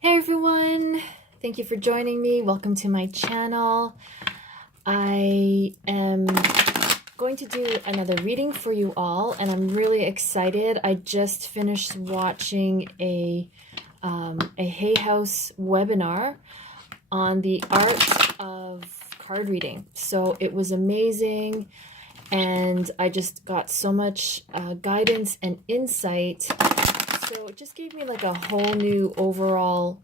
Hey everyone, thank you for joining me. Welcome to my channel. I am going to do another reading for you all, and I'm really excited. I just finished watching a Hay House webinar on the art of card reading. So it was amazing, and I just got so much guidance and insight. So it just gave me like a whole new overall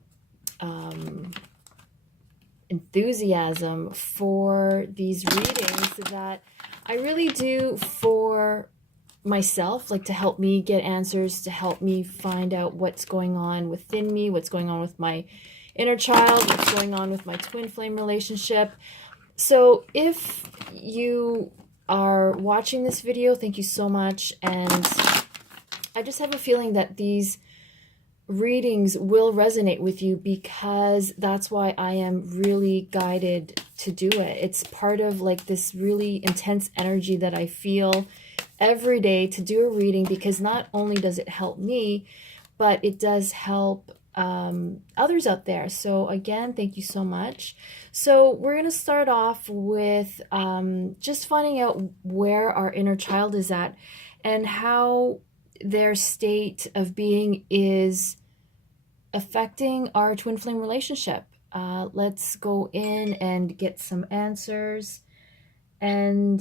enthusiasm for these readings that I really do for myself, like to help me get answers, to help me find out what's going on within me, what's going on with my inner child, what's going on with my twin flame relationship. So if you are watching this video, thank you so much. And I just have a feeling that these readings will resonate with you, because that's why I am really guided to do it. It's part of like this really intense energy that I feel every day to do a reading, because not only does it help me, but it does help others out there. So again, thank you so much. So we're going to start off with just finding out where our inner child is at and how their state of being is affecting our twin flame relationship. Let's go in and get some answers, and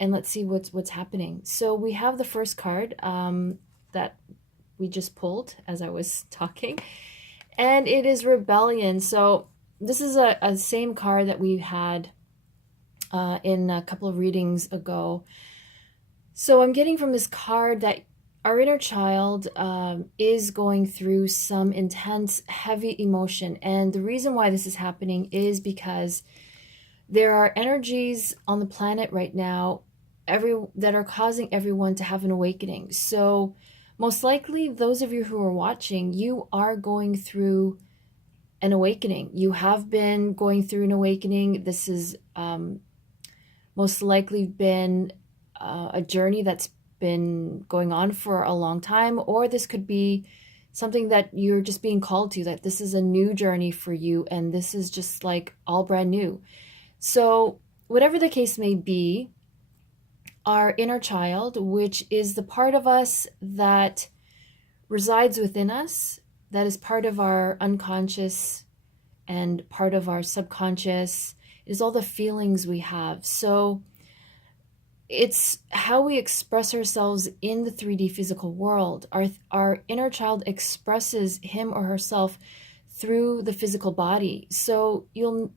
let's see what's happening. So we have the first card that we just pulled as I was talking, and it is rebellion. So this is a same card that we had in a couple of readings ago. So I'm getting from this card that our inner child is going through some intense, heavy emotion. And the reason why this is happening is because there are energies on the planet right now that are causing everyone to have an awakening. So most likely, those of you who are watching, you are going through an awakening. You have been going through an awakening. This is most likely been a journey that's been going on for a long time, or this could be something that you're just being called to, that this is a new journey for you, and this is just like all brand new. So whatever the case may be, our inner child, which is the part of us that resides within us, that is part of our unconscious and part of our subconscious, is all the feelings we have. So it's how we express ourselves in the 3D physical world. Our inner child expresses him or herself through the physical body. So you'll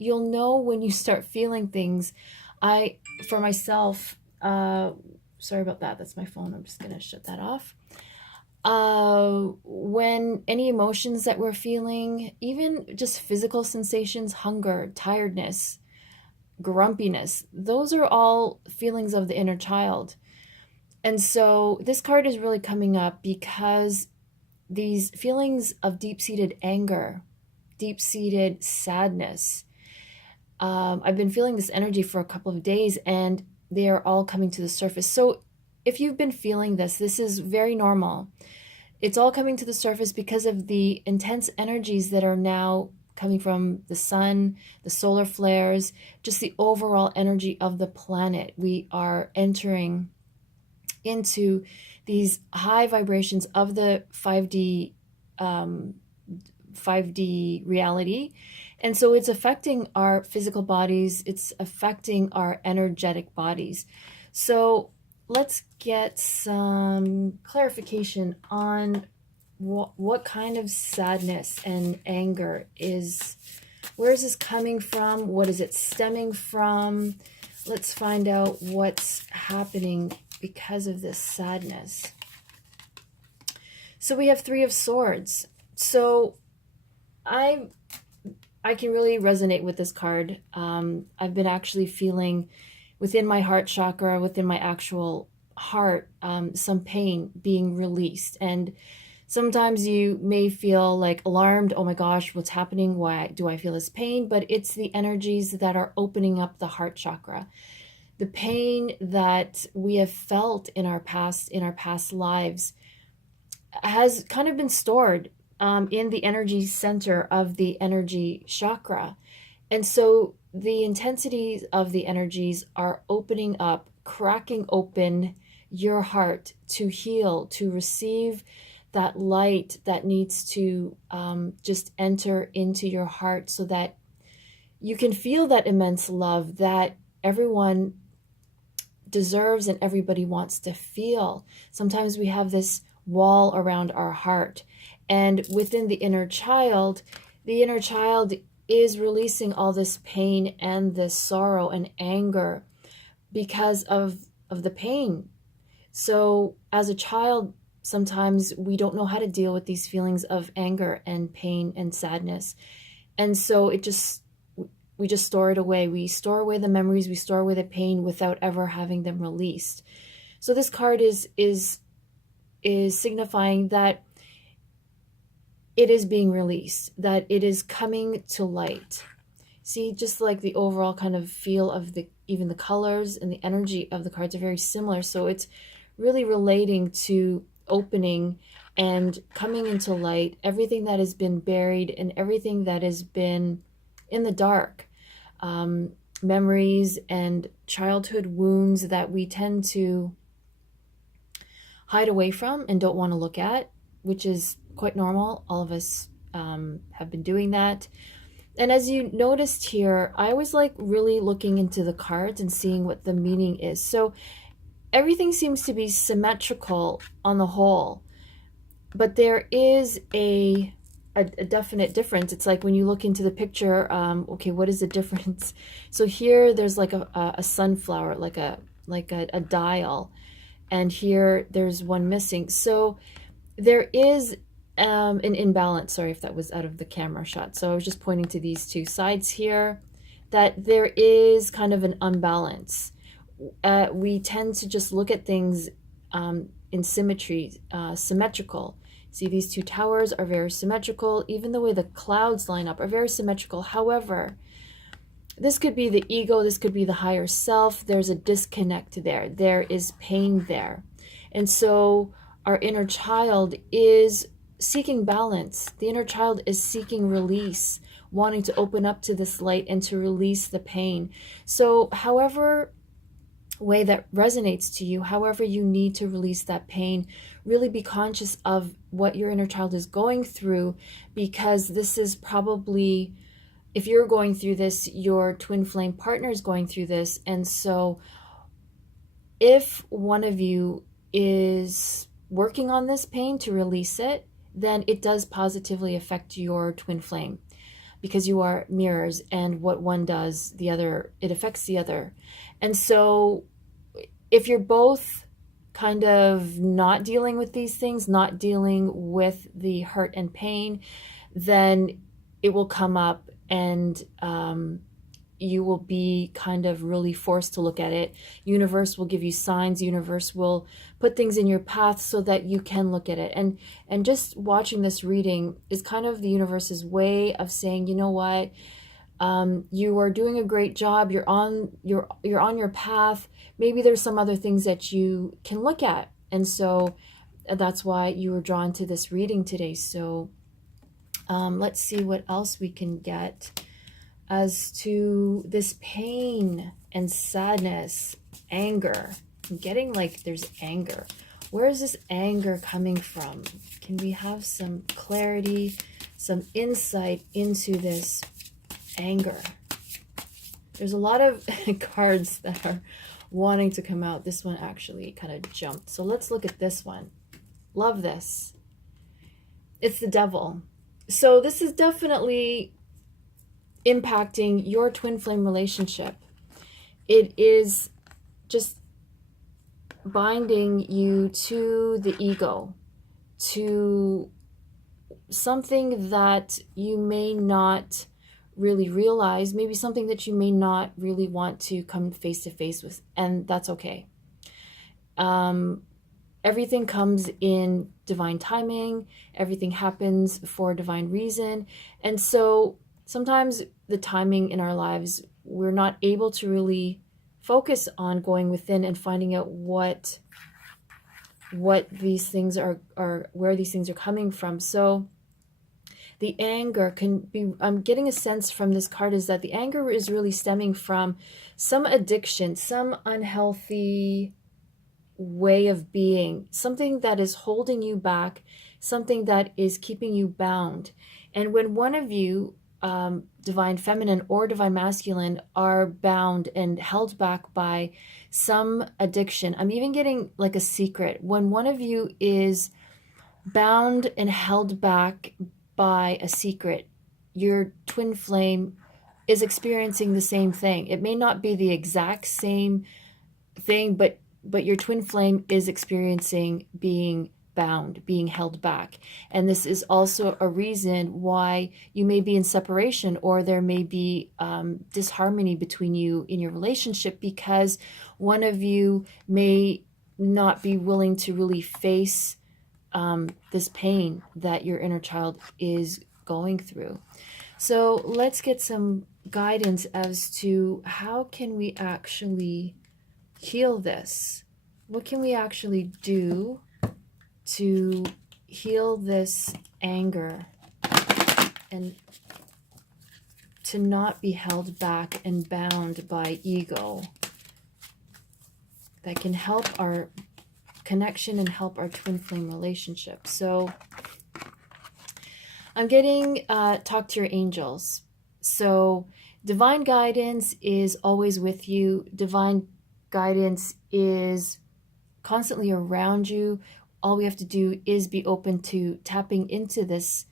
know when you start feeling things. For myself, sorry about that. That's my phone. I'm just gonna shut that off. When any emotions that we're feeling, even just physical sensations, hunger, tiredness, grumpiness, those are all feelings of the inner child. And so this card is really coming up because these feelings of deep-seated anger, deep-seated sadness, I've been feeling this energy for a couple of days, and they are all coming to the surface. So if you've been feeling this is very normal. It's all coming to the surface because of the intense energies that are now coming from the sun, the solar flares, just the overall energy of the planet. We are entering into these high vibrations of the 5D reality. And so it's affecting our physical bodies. It's affecting our energetic bodies. So let's get some clarification on what kind of sadness and anger is, where is this coming from? What is it stemming from? Let's find out what's happening because of this sadness. So we have Three of Swords. So I can really resonate with this card. I've been actually feeling within my heart chakra, within my actual heart, some pain being released. And sometimes you may feel like alarmed. Oh my gosh, what's happening? Why do I feel this pain? But it's the energies that are opening up the heart chakra. The pain that we have felt in our past lives has kind of been stored in the energy center of the energy chakra. And so the intensities of the energies are opening up, cracking open your heart to heal, to receive that light that needs to just enter into your heart so that you can feel that immense love that everyone deserves and everybody wants to feel. Sometimes we have this wall around our heart, and within the inner child is releasing all this pain and this sorrow and anger because of the pain. So as a child, sometimes we don't know how to deal with these feelings of anger and pain and sadness. And so we just store it away. We store away the memories, we store away the pain without ever having them released. So this card is signifying that it is being released, that it is coming to light. See, just like the overall kind of feel of even the colors and the energy of the cards are very similar. So it's really relating to opening and coming into light, everything that has been buried and everything that has been in the dark, memories and childhood wounds that we tend to hide away from and don't want to look at, which is quite normal. All of us have been doing that. And as you noticed here, I was like really looking into the cards and seeing what the meaning is. So everything seems to be symmetrical on the whole, but there is a definite difference. It's like when you look into the picture, okay, what is the difference? So here there's like a sunflower, like a dial, and here there's one missing. So there is an imbalance. Sorry if that was out of the camera shot. So I was just pointing to these two sides here, that there is kind of an unbalance. We tend to just look at things in symmetry, symmetrical. See, these two towers are very symmetrical. Even the way the clouds line up are very symmetrical. However, this could be the ego, this could be the higher self. There's a disconnect there. There is pain there. And so our inner child is seeking balance. The inner child is seeking release, wanting to open up to this light and to release the pain. So however way that resonates to you, however you need to release that pain, really be conscious of what your inner child is going through, because this is probably, if you're going through this, your twin flame partner is going through this. And so if one of you is working on this pain to release it, then it does positively affect your twin flame, because you are mirrors, and what one does, the other, it affects the other. And so if you're both kind of not dealing with these things, not dealing with the hurt and pain, then it will come up, and you will be kind of really forced to look at it. Universe will give you signs. Universe will put things in your path so that you can look at it. And just watching this reading is kind of the universe's way of saying, you know what, you are doing a great job. You're on your path. Maybe there's some other things that you can look at. And so that's why you were drawn to this reading today. So let's see what else we can get as to this pain and sadness, anger. I'm getting like there's anger. Where is this anger coming from? Can we have some clarity, some insight into this anger? There's a lot of cards that are wanting to come out. This one actually kind of jumped. So let's look at this one. Love this. It's the devil. So this is definitely impacting your twin flame relationship. It is just binding you to the ego, to something that you may not really realize, maybe something that you may not really want to come face to face with, and that's okay. Everything comes in divine timing. Everything happens for a divine reason. And so sometimes the timing in our lives, we're not able to really focus on going within and finding out what these things are, where these things are coming from. So The anger can be, I'm getting a sense from this card is that the anger is really stemming from some addiction, some unhealthy way of being, something that is holding you back, something that is keeping you bound. And when one of you, divine feminine or divine masculine, are bound and held back by some addiction, I'm even getting like a secret. When one of you is bound and held back by a secret, your twin flame is experiencing the same thing. It may not be the exact same thing, but your twin flame is experiencing being bound, being held back. And this is also a reason why you may be in separation, or there may be disharmony between you in your relationship, because one of you may not be willing to really face this pain that your inner child is going through. So let's get some guidance as to how can we actually heal this. What can we actually do to heal this anger and to not be held back and bound by ego, that can help our connection and help our twin flame relationship? So I'm getting talk to your angels. So divine guidance is always with you. Divine guidance is constantly around you. All we have to do is be open to tapping into this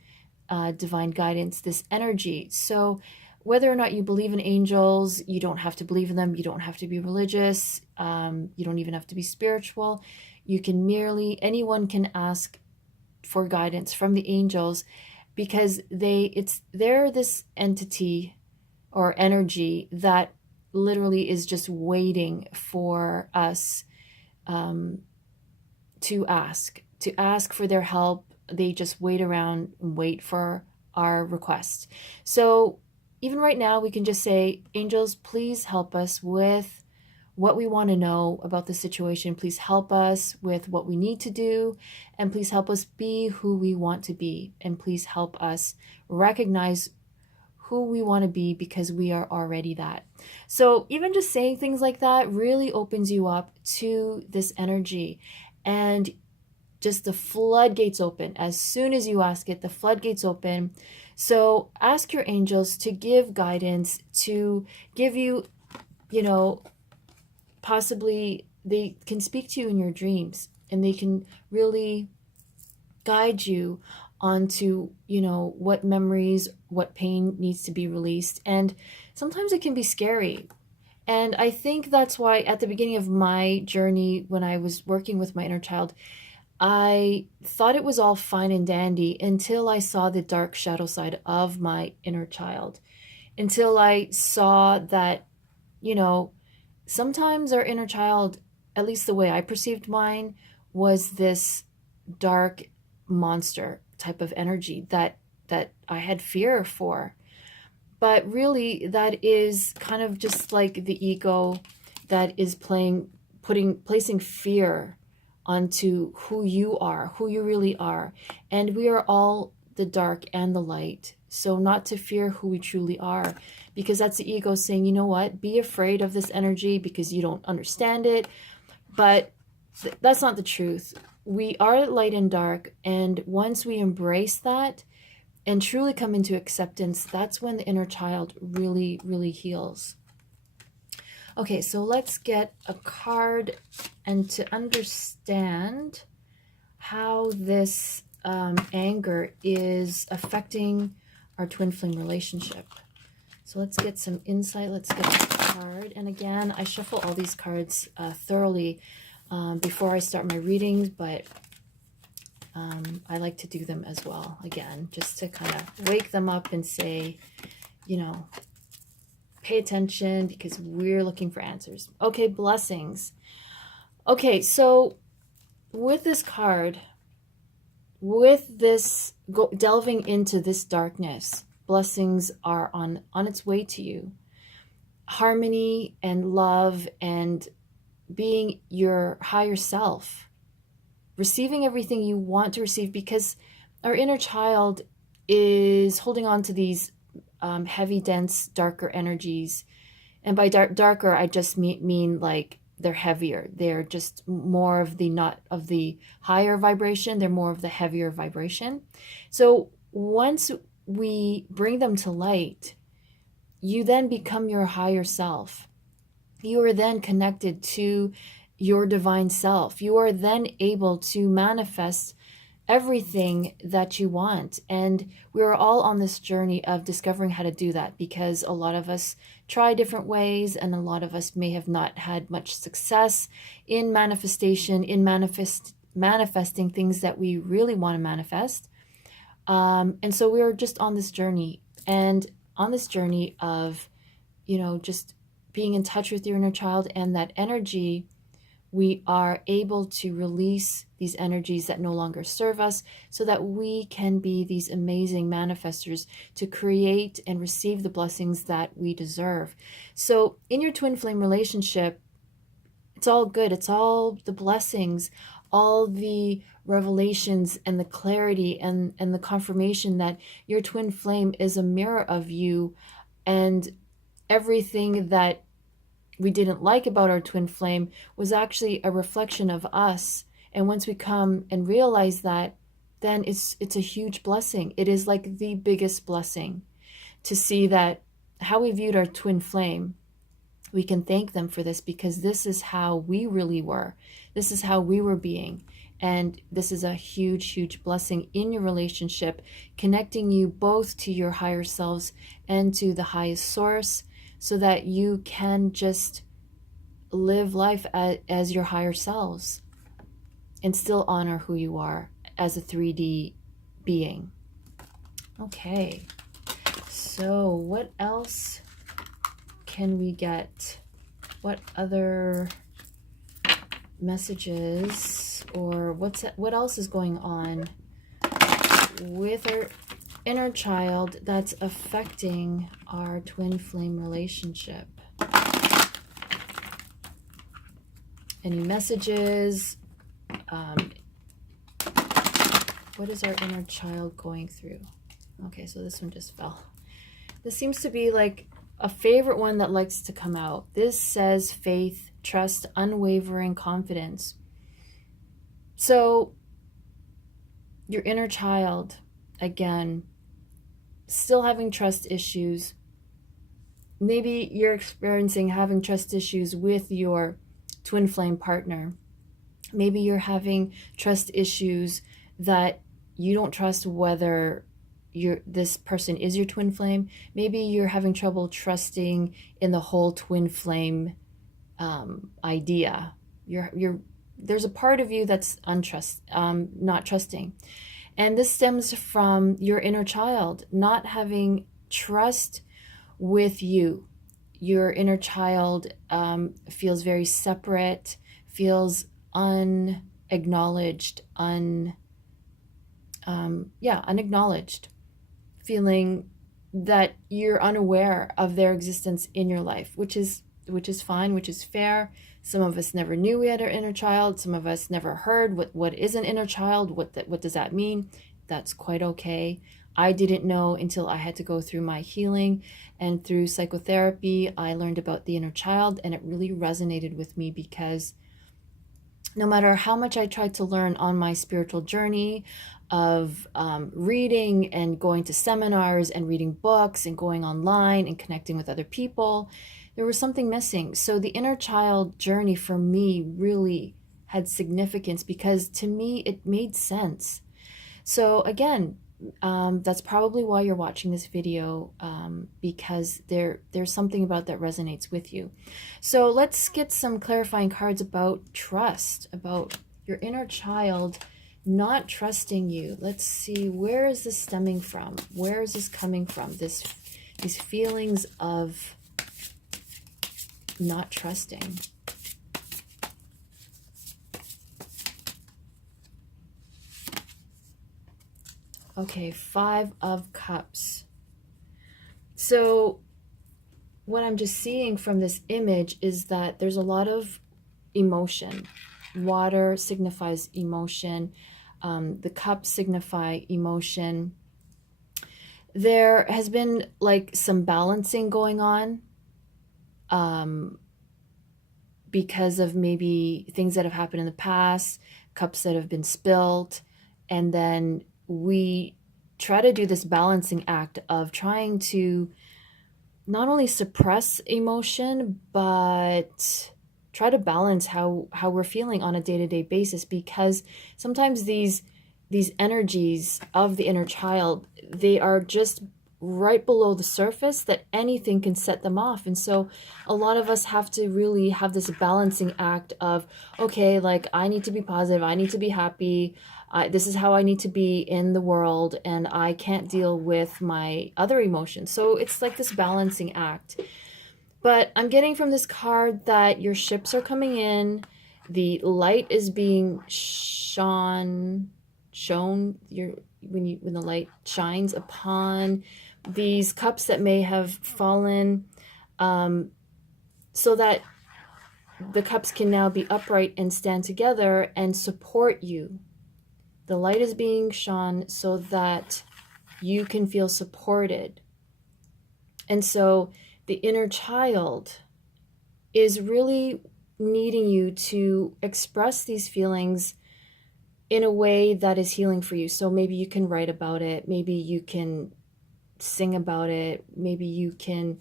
divine guidance, this energy. So whether or not you believe in angels, you don't have to believe in them. You don't have to be religious. You don't even have to be spiritual. You can merely, anyone can ask for guidance from the angels, because they're this entity or energy that literally is just waiting for us to ask for their help. They just wait around and wait for our request. So even right now, we can just say, angels, please help us with what we want to know about the situation. Please help us with what we need to do. And please help us be who we want to be. And please help us recognize who we want to be, because we are already that. So even just saying things like that really opens you up to this energy, and just the floodgates open. As soon as you ask it, the floodgates open. So ask your angels to give guidance, to give you, possibly they can speak to you in your dreams, and they can really guide you onto, what memories, what pain needs to be released. And sometimes it can be scary. And I think that's why at the beginning of my journey, when I was working with my inner child, I thought it was all fine and dandy until I saw the dark shadow side of my inner child. Until I saw that, sometimes our inner child, at least the way I perceived mine, was this dark monster type of energy that I had fear for. But really, that is kind of just like the ego that is placing fear onto who you are, who you really are. And we are all the dark and the light. So not to fear who we truly are, because that's the ego saying, you know what, be afraid of this energy because you don't understand it. But that's not the truth. We are light and dark. And once we embrace that and truly come into acceptance, that's when the inner child really, really heals. Okay, so let's get a card and to understand how this anger is affecting our twin flame relationship. So let's get some insight. Let's get a card. And again, I shuffle all these cards thoroughly before I start my readings, but I like to do them as well, again, just to kind of wake them up and say, pay attention, because we're looking for answers. Okay, blessings. Okay, so with this card, with this delving into this darkness, blessings are on its way to you. Harmony and love and being your higher self, receiving everything you want to receive, because our inner child is holding on to these heavy, dense, darker energies. And by darker, I just mean like they're heavier. They're just more of the, not of the higher vibration. They're more of the heavier vibration. So once we bring them to light, you then become your higher self. You are then connected to your divine self. You are then able to manifest everything that you want. And we are all on this journey of discovering how to do that, because a lot of us try different ways, and a lot of us may have not had much success in manifestation, in manifesting things that we really want to manifest. And so we're just on this journey, and on this journey of, you know, just being in touch with your inner child and that energy. We are able to release these energies that no longer serve us, so that we can be these amazing manifestors to create and receive the blessings that we deserve. So in your twin flame relationship, it's all good. It's all the blessings, all the revelations and the clarity and the confirmation that your twin flame is a mirror of you, and everything that we didn't like about our twin flame was actually a reflection of us. And once we come and realize that, then it's a huge blessing. It is like the biggest blessing to see that how we viewed our twin flame. We can thank them for this, because this is how we really were. This is how we were being. And this is a huge, huge blessing in your relationship, connecting you both to your higher selves and to the highest source, so that you can just live life as your higher selves and still honor who you are as a 3D being. Okay, so what else can we get? What other messages, or what else is going on with our inner child that's affecting our twin flame relationship? Any messages? What is our inner child going through? Okay, so this one just fell. This seems to be like a favorite one that likes to come out. This says faith, trust, unwavering confidence. So your inner child, again, still having trust issues. Maybe you're experiencing having trust issues with your twin flame partner. Maybe you're having trust issues that you don't trust whether this person is your twin flame. Maybe you're having trouble trusting in the whole twin flame idea. There's a part of you that's not trusting. And this stems from your inner child not having trust with you. Your inner child feels very separate, feels unacknowledged, unacknowledged, feeling that you're unaware of their existence in your life, which is fine, which is fair. Some of us never knew we had our inner child. Some of us never heard what is an inner child. What does that mean? That's quite okay. I didn't know until I had to go through my healing, and through psychotherapy, I learned about the inner child, and it really resonated with me, because no matter how much I tried to learn on my spiritual journey of reading and going to seminars and reading books and going online and connecting with other people, there was something missing. So the inner child journey for me really had significance, because to me it made sense. So again, that's probably why you're watching this video, because there's something about that resonates with you. So let's get some clarifying cards about trust, about your inner child not trusting you. Let's see, where is this stemming from? Where is this coming from? These feelings of not trusting. Okay, 5 of Cups. So what I'm just seeing from this image is that there's a lot of emotion. Water signifies emotion. The cups signify emotion. there has been like some balancing going on, um, because of maybe things that have happened in the past, cups that have been spilled, and then we try to do this balancing act of trying to not only suppress emotion, but try to balance how we're feeling on a day-to-day basis, because sometimes these energies of the inner child, they are just right below the surface that anything can set them off. And so a lot of us have to really have this balancing act of, okay, like I need to be positive, I need to be happy, this is how I need to be in the world, and I can't deal with my other emotions. So it's like this balancing act. But I'm getting from this card that your ships are coming in, the light is being shown when the light shines upon these cups that may have fallen, so that the cups can now be upright and stand together and support you. The light is being shone so that you can feel supported. And so the inner child is really needing you to express these feelings in a way that is healing for you. So maybe you can write about it, maybe you can sing about it, maybe you can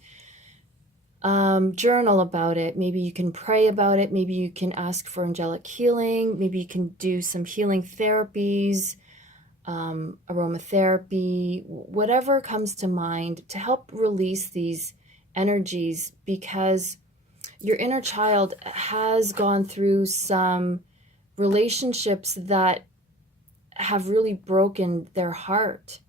journal about it, maybe you can pray about it, maybe you can ask for angelic healing, maybe you can do some healing therapies, aromatherapy, whatever comes to mind to help release these energies, because your inner child has gone through some relationships that have really broken their heart.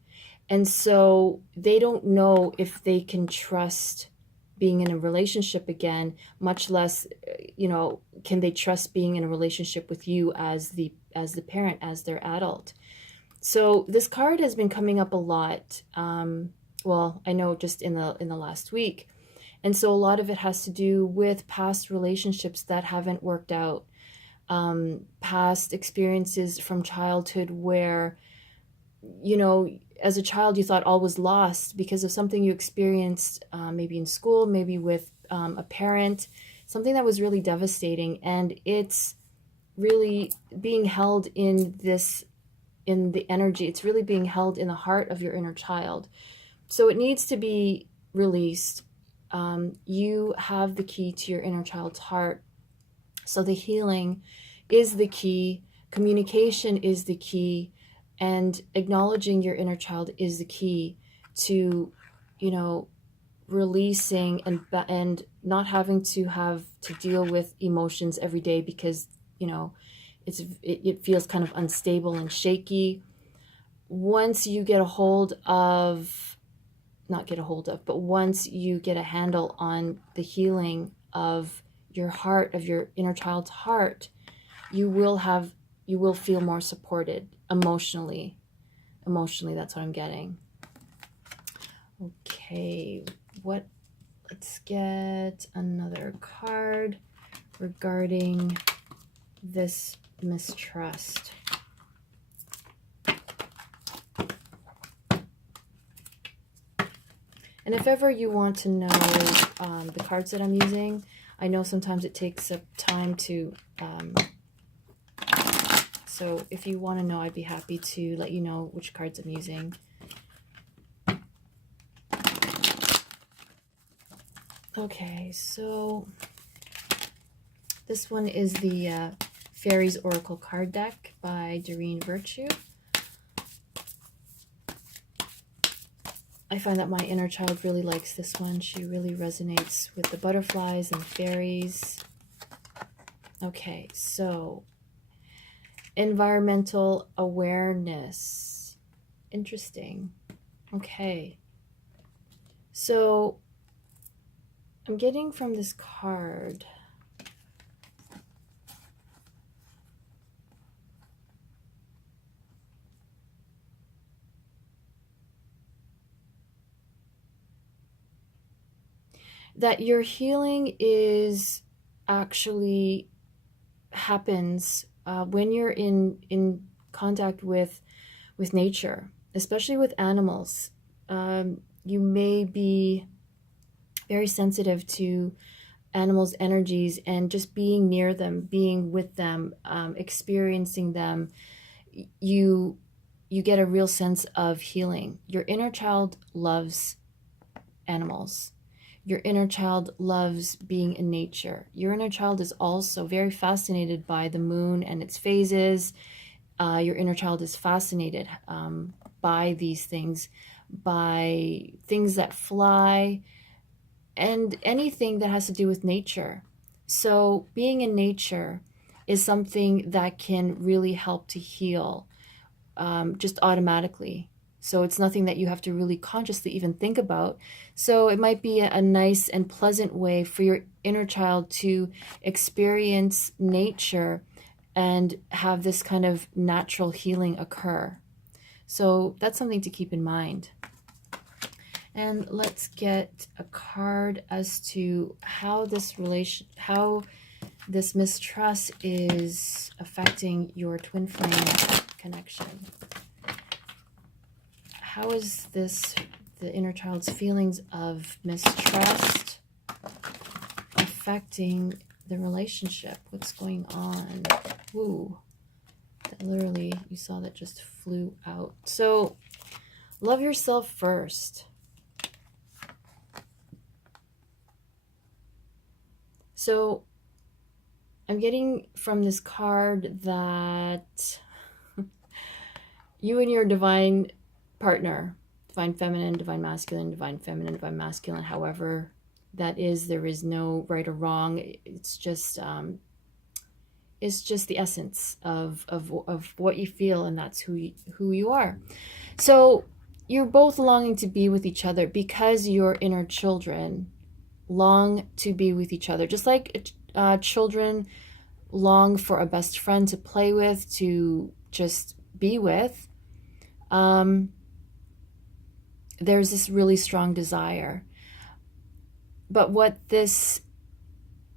And so they don't know if they can trust being in a relationship again, much less, can they trust being in a relationship with you as the parent, as their adult. So this card has been coming up a lot. Well, I know just in the last week. And so a lot of it has to do with past relationships that haven't worked out, past experiences from childhood where, as a child you thought all was lost because of something you experienced, maybe in school, maybe with a parent, something that was really devastating. And it's really being held in the energy. It's really being held in the heart of your inner child. So it needs to be released. You have the key to your inner child's heart. So the healing is the key. Communication is the key. And acknowledging your inner child is the key to, releasing and not having to have to deal with emotions every day, because, it feels kind of unstable and shaky. Once you get a hold of, not get a hold of, but once you get a handle on the healing of your heart, of your inner child's heart, you will feel more supported emotionally. That's what I'm getting. Okay, let's get another card regarding this mistrust. And if ever you want to know the cards that I'm using, I know sometimes it takes up time to, so if you want to know, I'd be happy to let you know which cards I'm using. Okay, so this one is the Fairies Oracle card deck by Doreen Virtue. I find that my inner child really likes this one. She really resonates with the butterflies and fairies. Okay, so environmental awareness. Interesting. Okay. So I'm getting from this card that your healing is actually happens when you're in contact with nature, especially with animals. you may be very sensitive to animals' energies, and just being near them, being with them, experiencing them, you get a real sense of healing. Your inner child loves animals. Your inner child loves being in nature. Your inner child is also very fascinated by the moon and its phases. Your inner child is fascinated by these things, by things that fly, and anything that has to do with nature. So being in nature is something that can really help to heal just automatically. So it's nothing that you have to really consciously even think about. So it might be a nice and pleasant way for your inner child to experience nature and have this kind of natural healing occur. So that's something to keep in mind. And let's get a card as to how this mistrust is affecting your twin flame connection. How is the inner child's feelings of mistrust affecting the relationship? What's going on? Ooh, literally, you saw that just flew out. So, love yourself first. So, I'm getting from this card that you and your divine partner, divine feminine, divine masculine, divine feminine, divine masculine, however that is, there is no right or wrong. It's just the essence of what you feel, and that's who you are. So you're both longing to be with each other because your inner children long to be with each other, just like children long for a best friend to play with, to just be with. There's this really strong desire. But what this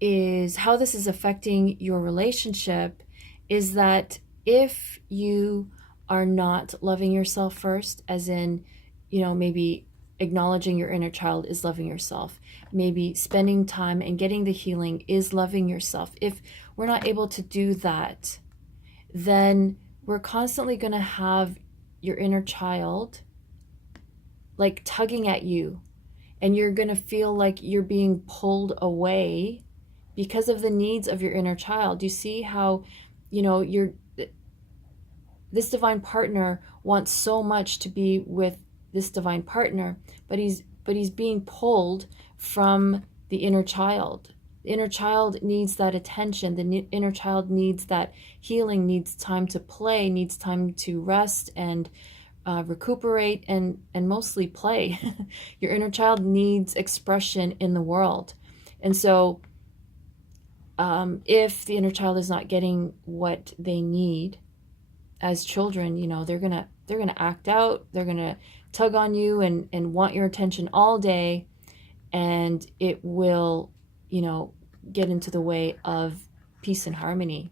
is, how this is affecting your relationship, is that if you are not loving yourself first, as in, maybe acknowledging your inner child is loving yourself, maybe spending time and getting the healing is loving yourself. If we're not able to do that, then we're constantly going to have your inner child like tugging at you, and you're going to feel like you're being pulled away because of the needs of your inner child. You see how, this divine partner wants so much to be with this divine partner, but he's being pulled from the inner child. The inner child needs that attention. The inner child needs that healing, needs time to play, needs time to rest and recuperate, and mostly play. Your inner child needs expression in the world. And so if the inner child is not getting what they need as children, they're gonna act out, they're gonna tug on you and want your attention all day, and it will, get into the way of peace and harmony.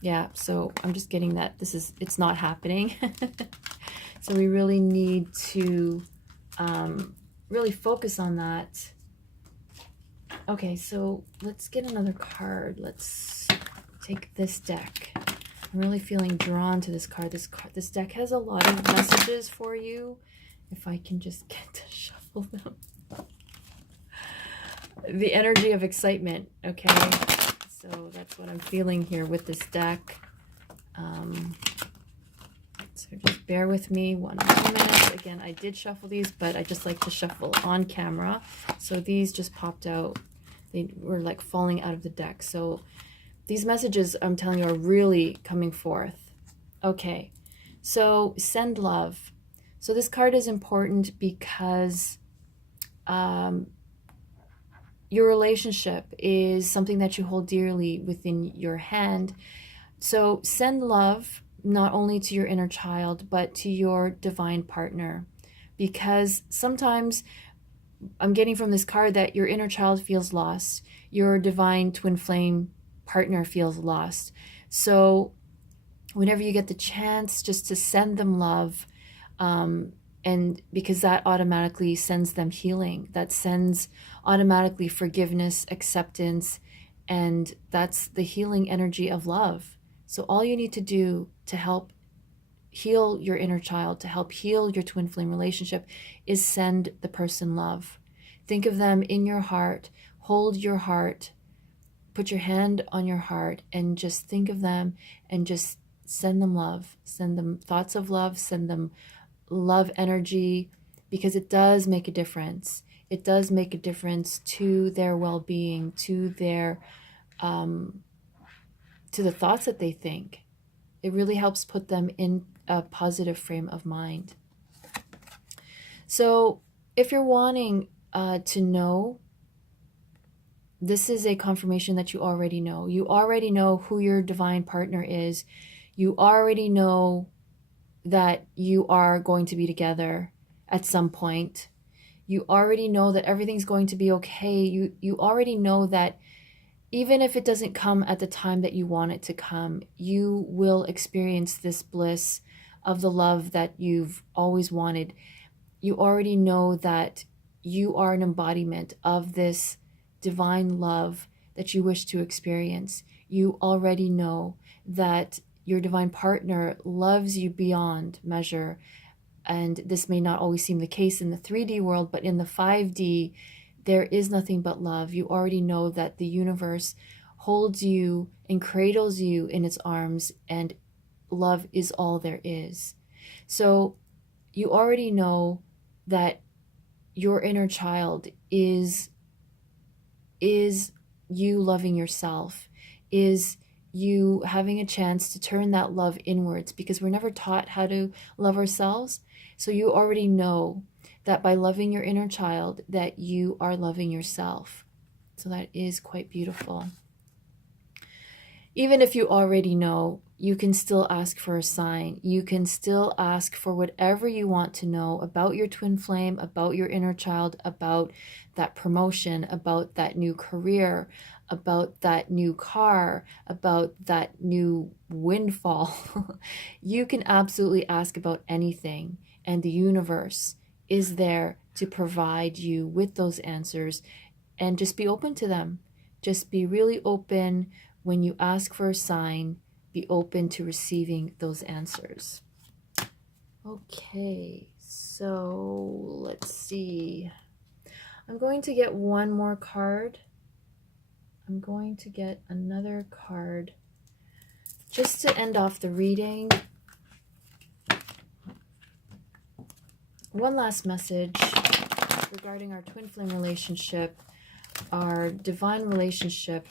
Yeah, so I'm just getting that it's not happening. So we really need to really focus on that. Okay, so let's get another card. Let's take this deck. I'm really feeling drawn to this card. This deck has a lot of messages for you. If I can just get to shuffle them. The energy of excitement, okay? So that's what I'm feeling here with this deck. So just bear with me one moment. Again, I did shuffle these, but I just like to shuffle on camera. So these just popped out. They were like falling out of the deck. So these messages, I'm telling you, are really coming forth. Okay, so send love. So this card is important because your relationship is something that you hold dearly within your hand. So send love not only to your inner child, but to your divine partner. Because sometimes I'm getting from this card that your inner child feels lost. Your divine twin flame partner feels lost. So whenever you get the chance just to send them love, And because that automatically sends them healing, that sends automatically forgiveness, acceptance, and that's the healing energy of love. So all you need to do to help heal your inner child, to help heal your twin flame relationship, is send the person love. Think of them in your heart, hold your heart, put your hand on your heart, and just think of them and just send them love. Send them thoughts of love, send them love energy, because it does make a difference. It does make a difference to their well-being, to their to the thoughts that they think. It really helps put them in a positive frame of mind. So if you're wanting to know, this is a confirmation that you already know. You already know who your divine partner is. You already know that you are going to be together at some point. You already know that everything's going to be okay. You already know that even if it doesn't come at the time that you want it to come, you will experience this bliss of the love that you've always wanted. You already know that you are an embodiment of this divine love that you wish to experience. You already know that your divine partner loves you beyond measure. And this may not always seem the case in the 3D world, but in the 5D, there is nothing but love. You already know that the universe holds you and cradles you in its arms, and love is all there is. So you already know that your inner child is you loving yourself, is you having a chance to turn that love inwards, because we're never taught how to love ourselves. So you already know that by loving your inner child, that you are loving yourself. So that is quite beautiful. Even if you already know, you can still ask for a sign. You can still ask for whatever you want to know about your twin flame, about your inner child, about that promotion, about that new career, about that new car, about that new windfall. You can absolutely ask about anything, and the universe is there to provide you with those answers, and just be open to them. Just be really open when you ask for a sign. Be open to receiving those answers. Okay, so let's see. I'm going to get one more card. I'm going to get another card just to end off the reading. One last message regarding our twin flame relationship, our divine relationship